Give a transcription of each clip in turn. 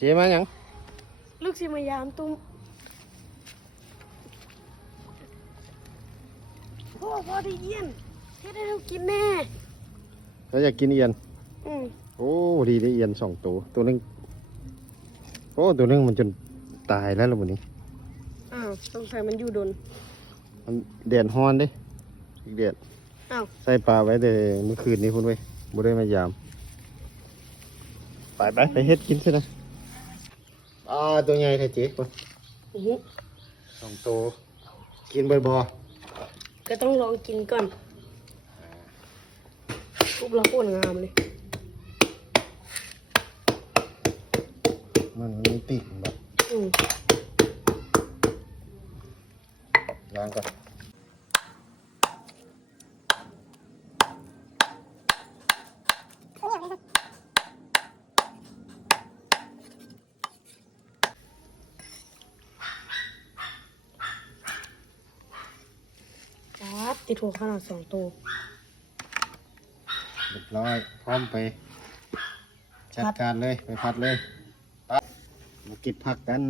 เจ๊มาหยังลูกสิมายามตุ้มพ่อได้เย็นเฮ็ดให้เรากินแน่แล้วอยากกินเอียนอืมโอ้ดีได้เอียน2 ตัวตัวนึงโอ้ตัวนึงมันจนตายแล้วล่ะวันนี้อ้าวสงสัยมันอยู่ดนมันแดดฮ้อนเด้อีกแดดอ้าวใส่ปลาไว้แต่เมื่อคืนนี้พุ่นไว้บ่ได้มายามไปเฮ็ดกินซะนะตัวใหญ่แท้เจ๊พุ่น2 ตัวกินบ่ก็ต้องลองกินก่อนรูปเราโคตรงามเลยมันไม่ติดแบบล้างก่อนติดหัวขนาด2 ตัวเรียบร้อยพร้อมไปจัดการเลยไปผัดเลยมากินผักกัน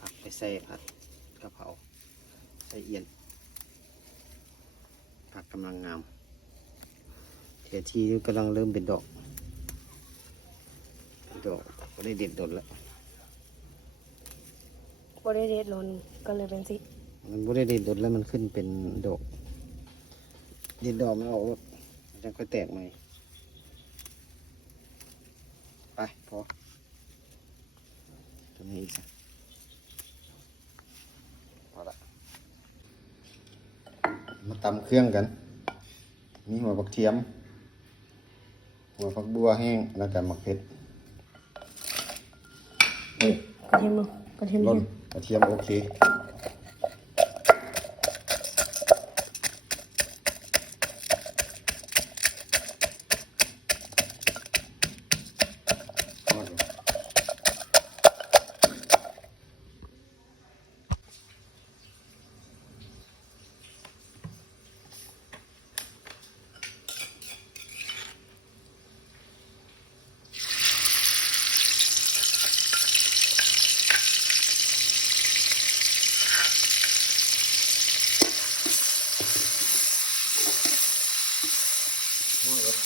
ผักไปใส่ผัดกะเพราใส่เอียนผักกำลังงามเทียทีกำลังเริ่มเป็นดอกก็ได้เด็ดดนแล้วบ่ได้เด็ดลนก็เลยเป็นสิมันบ่ได้เด็ดดนแล้วมันขึ้นเป็นดอกเด็ดดอกมันออกมันจะค่อยแตกใหม่ไปพอตรงนี้อีกสักพอละมาตำเครื่องกันมีหัวผักเทียมหัวผักบัวแห้งแล้วก็มะเขือกระเทียมลงกระเทียมลงกระเทียมโอเค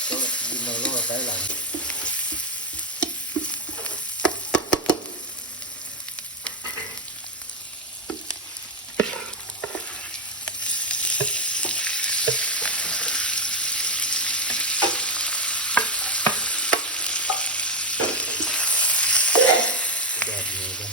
ก็ยินเราล่อใช้หลังแบบนี้กัน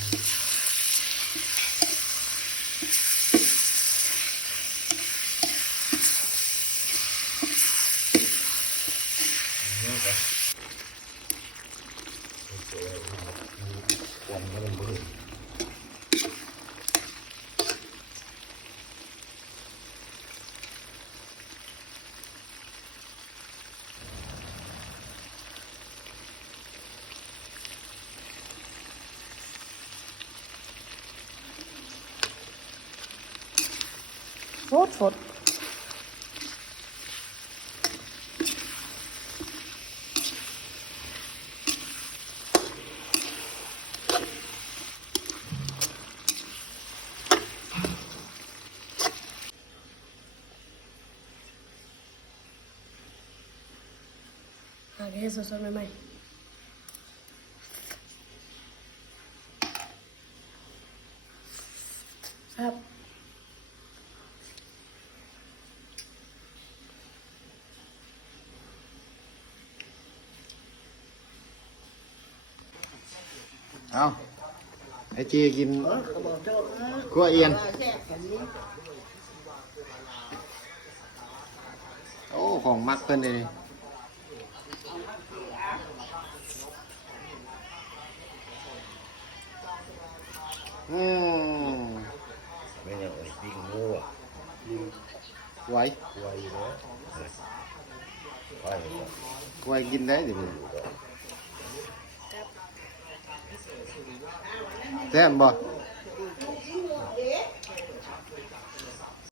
สดหาแค่สดๆใหม่ๆครับเอาไอเจกินกัวเอียนโอ้ของมักเพิ่นเลยไม่เอาไอ้ปิ้งงูอ่ะไว้ไว้เนาะไว้กินได้ดิมึงแซ่บบ่